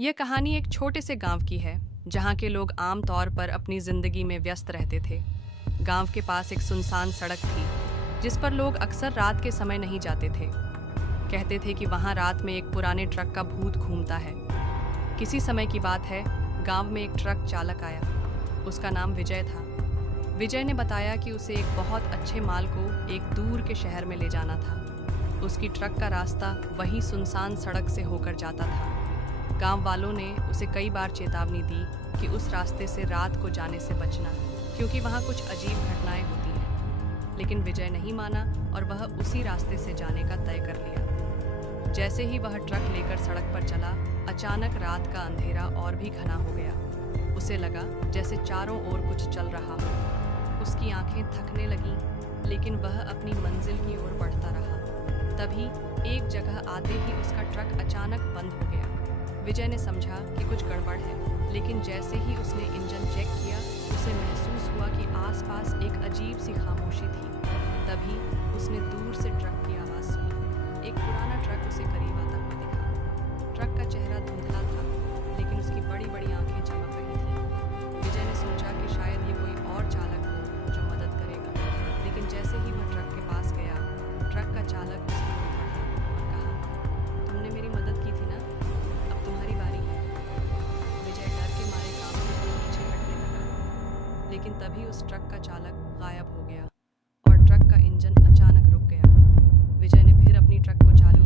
यह कहानी एक छोटे से गांव की है जहां के लोग आम तौर पर अपनी जिंदगी में व्यस्त रहते थे। गांव के पास एक सुनसान सड़क थी जिस पर लोग अक्सर रात के समय नहीं जाते थे। कहते थे कि वहां रात में एक पुराने ट्रक का भूत घूमता है। किसी समय की बात है, गांव में एक ट्रक चालक आया। उसका नाम विजय था। विजय ने बताया कि उसे एक बहुत अच्छे माल को एक दूर के शहर में ले जाना था। उसकी ट्रक का रास्ता वही सुनसान सड़क से होकर जाता था। गांव वालों ने उसे कई बार चेतावनी दी कि उस रास्ते से रात को जाने से बचना, क्योंकि वहां कुछ अजीब घटनाएं होती हैं। लेकिन विजय नहीं माना और वह उसी रास्ते से जाने का तय कर लिया। जैसे ही वह ट्रक लेकर सड़क पर चला, अचानक रात का अंधेरा और भी घना हो गया। उसे लगा जैसे चारों ओर कुछ चल रहा हो। उसकी आंखें थकने लगीं, लेकिन वह अपनी मंजिल की ओर बढ़ता रहा। तभी एक जगह आते ही उसका ट्रक अचानक बंद हो गया। विजय ने समझा कि कुछ गड़बड़ है, लेकिन जैसे ही उसने इंजन चेक किया, उसे महसूस हुआ कि आसपास एक अजीब सी खामोशी थी। तभी उसने दूर से ट्रक की आवाज़ सुनी। एक पुराना ट्रक उसे करीब आता हुआ दिखा। ट्रक का चेहरा धुंधला था, लेकिन उसकी बड़ी बड़ी आंखें चमक रही थीं। विजय ने सोचा कि शायद ये कोई और चालक हो जो मदद करेगा। लेकिन जैसे ही वह ट्रक के पास गया, ट्रक का चालक उसकी ओर बढ़ा और कहा, तुमने मेरी मदद की थी ना, अब तुम्हारी बारी है। विजय डर के मारे काम से पीछे हटने लगा, लेकिन तभी उस ट्रक का चालक गायब हो गया और ट्रक का इंजन अचानक रुक गया। विजय ने फिर अपनी ट्रक को चालू